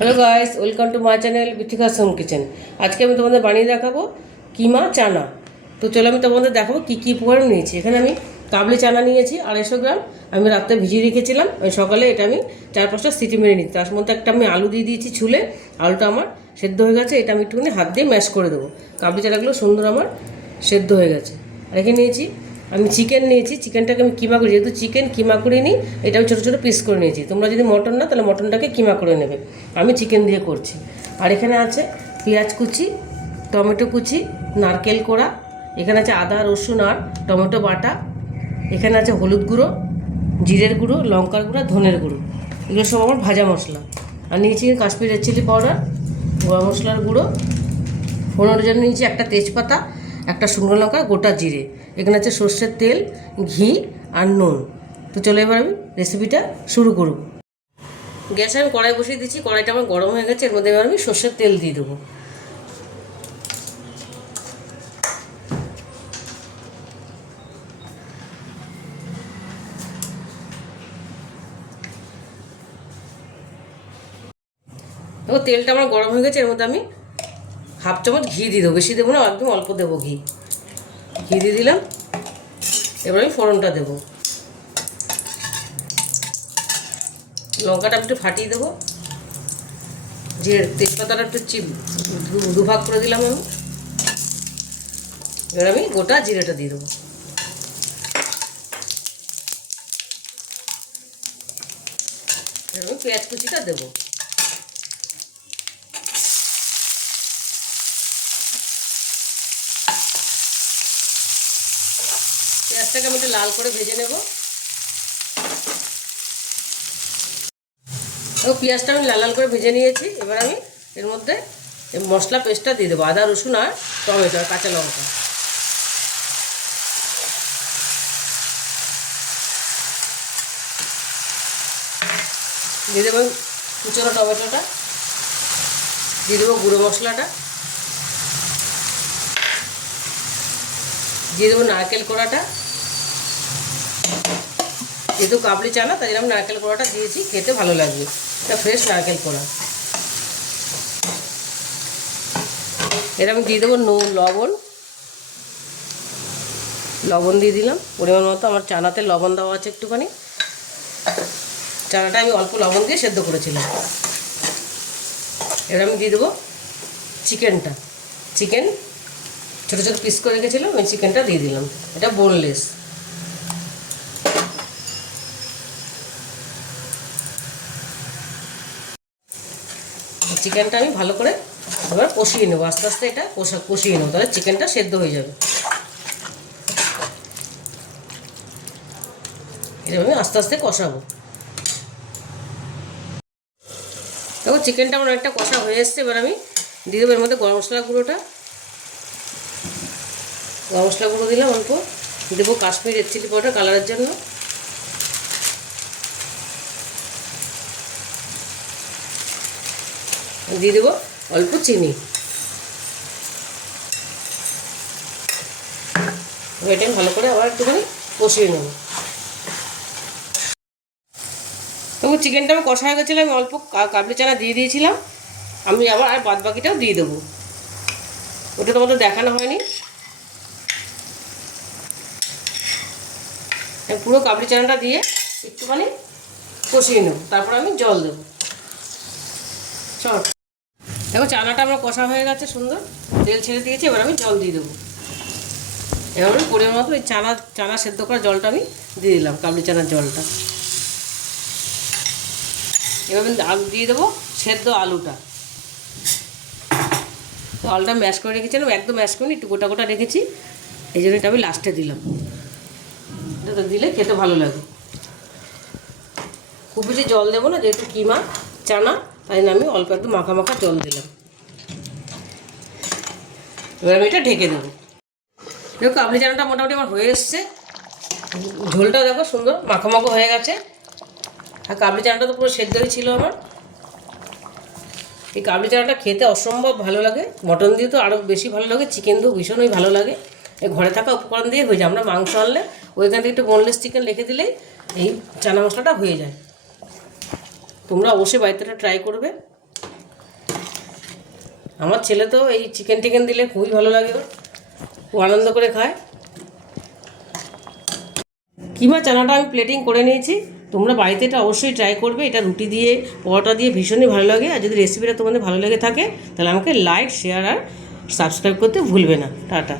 Hello guys, welcome to my channel Bithika's home kitchen. আজকে আমি তোমাদের বানিয়ে দেখাবো কিমা চানা। তো চলো আমি তোমাদের দেখাবো কী কী উপকরণ নিয়েছি। এখানে আমি কাবলি চানা নিয়েছি 250 গ্রাম। আমি রাত্রে ভিজিয়ে রেখেছিলাম, ওই সকালে এটা আমি 4-5টা সিটি মেরে নিচ্ছি। তার মধ্যে একটা আমি আলু দিয়ে দিয়েছি ছুলে। আলুটা আমার সেদ্ধ হয়ে গেছে, এটা আমি একটুখানি হাত দিয়ে ম্যাশ করে দেবো। কাবলি চানাগুলো সুন্দর আমার সেদ্ধ হয়ে গেছে। আর এখানে নিয়েছি আমি চিকেন নিয়েছি, চিকেনটাকে আমি কিমা করি, যেহেতু চিকেন কিমা করে নিই, এটা আমি ছোটো ছোটো পিস করে নিয়েছি। তোমরা যদি মটন না, তাহলে মটনটাকে কিমা করে নেবে, আমি চিকেন দিয়ে করছি। আর এখানে আছে পেঁয়াজ কুচি, টমেটো কুচি, নারকেল কোড়া, এখানে আছে আদা রসুন আর টমেটো বাটা, এখানে আছে হলুদ গুঁড়ো, জিরের গুঁড়ো, লঙ্কার গুঁড়ো, ধনের গুঁড়ো, এগুলো সব আমার ভাজা মশলা। আর নিয়েছি কাশ্মীরি রেড চিলি পাউডার, গরম মশলার গুঁড়ো, ফোড়নের জন্য নিয়েছি একটা তেজপাতা, একটা শুকনো লঙ্কা, গোটা জিরে, এখানে আছে সর্ষের তেল, ঘি আর নুন। তো চলো এবার আমি রেসিপিটা শুরু করব। গ্যাসে আমি কড়াই বসিয়ে দিচ্ছি, কড়াইটা আমার গরম হয়ে গেছে। এর মধ্যে এবার আমি সর্ষের তেল দিয়ে দেবো। দেখো তেলটা আমার গরম হয়ে গেছে, এর মধ্যে আমি হাফ চামচ ঘি দিয়ে দেবো, বেশি দেবো না, একদম অল্প দেবো ঘি। ঘি দিয়ে দিলাম। এবার আমি ফোড়নটা দেবো। লঙ্কাটা একটু ফাটিয়ে দেবো, যে তেজপাতাটা একটু দুভাগ করে দিলাম আমি। এবার আমি গোটা জিরেটা দিয়ে দেবো। এবার আমি পেঁয়াজ কুচিটা দেবো। পেঁয়াজটাকে আমি একটু লাল করে ভেজে নেব। পেঁয়াজটা আমি লাল লাল করে ভেজে নিয়েছি। এবার আমি এর মধ্যে মশলা পেস্টটা দিয়ে দেবো, আদা রসুন আর টমেটো আর কাঁচা লঙ্কা। দিয়ে দেবো কুচনো টমেটোটা, দিয়ে দেবো গুঁড়ো মশলাটা, দিয়ে দেবো নারকেল কোড়াটা। যেহেতু কাবলি চানা, তাই আমি নারকেল কোড়াটা দিয়েছি, খেতে ভালো লাগবে, এটা ফ্রেশ নারকেল কোড়া। এর আমি দিয়ে দেবো লবণ দিয়ে দিলাম পরিমাণ মতো। আমার চানাতে লবণ দেওয়া আছে একটুখানি, চানাটা আমি অল্প লবণ দিয়ে সেদ্ধ করেছিলাম। এবার আমি দিয়ে দেবো চিকেন ছোটো ছোটো পিস করে রেখেছিলাম, ওই চিকেনটা দিয়ে দিলাম, এটা বোনলেস। চিকেনটা আমি ভালো করে এবার কষিয়ে নেবো, আস্তে আস্তে এটা কষিয়ে নেবো, তাহলে চিকেনটা সেদ্ধ হয়ে যাবে। এটা আমি আস্তে আস্তে কষাবো। দেখো চিকেনটা আমার অনেকটা কষা হয়ে এসছে। এবার আমি দিয়ে দেবো এর মধ্যে গরম মশলা গুঁড়ো দিলাম অল্প, দেবো কাশ্মীরি রেড চিলি পাউডার কালারের জন্য, দিয়ে দেবো অল্প চিনি। এটা ভালো করে আবার একটুখানি কষিয়ে নেব। তবু চিকেনটা আমি কষা হয়ে গেছিলো, আমি অল্প কাবলি চানা দিয়ে দিয়েছিলাম। আমি আবার আর বাদ বাকিটাও দিয়ে দেবো, ওটা তোমাদের দেখানো হয়নি। পুরো কাবলি চানাটা দিয়ে একটুখানি কষিয়ে নেব, তারপর আমি জল দেবো। চল দেখো চানাটা আমার কষা হয়ে গেছে, সুন্দর তেল ছেড়ে দিয়েছি। এবার আমি জল দিয়ে দেবো। এবার আমি পরিমাণ মতো এই চানা সেদ্ধ করা জলটা আমি দিয়ে দিলাম, কাবলি চানার জলটা। এবার আমি দিয়ে দেবো সেদ্ধ আলুটা। তো আলুটা ম্যাশ করে রেখেছিলাম, একদম ম্যাশ করে একটু গোটা গোটা রেখেছি, এই জন্য এটা আমি লাস্টে দিলাম। এটা দিলে খেতে ভালো লাগে। খুব বেশি জল দেবো না, যেহেতু কিমা চানা, তাই না আমি অল্প একটু মাখা মাখা জল দিলাম। এবার আমি এটা ঢেকে দেবো। দেখো কাবলি চানাটা মোটামুটি আমার হয়ে এসছে, ঝোলটাও দেখো সুন্দর মাখা মাখো হয়ে গেছে। আর কাবলি চানাটা তো পুরো সেদ্ধই ছিল আমার। এই কাবলি চানাটা খেতে অসম্ভব ভালো লাগে, মটন দিয়ে তো আরও বেশি ভালো লাগে, চিকেন দিয়েও ভীষণই ভালো লাগে। এই ঘরে থাকা উপকরণ দিয়ে হয়ে যায়। আমরা মাংস আনলে ওইখান থেকে একটু বোনলেস চিকেন রেখে দিলেই এই চানা মশলাটা হয়ে যায়। তোমরা অবশ্যই বাড়িতে ট্রাই করবে। আমার ছেলে তো এই চিকেন টিকেন দিলে খুবই ভালো লাগে, ওর খুব আনন্দ করে খায়। কিমা চানাটা আমি প্লেটিং করে নিয়েছি। তোমরা বাড়িতে এটা অবশ্যই ট্রাই করবে। এটা রুটি দিয়ে, পরোটা দিয়ে ভীষণই ভালো লাগে। আর যদি রেসিপিটা তোমাদের ভালো লেগে থাকে তাহলে আমাকে লাইক, শেয়ার আর সাবস্ক্রাইব করতে ভুলবে না। টাটা।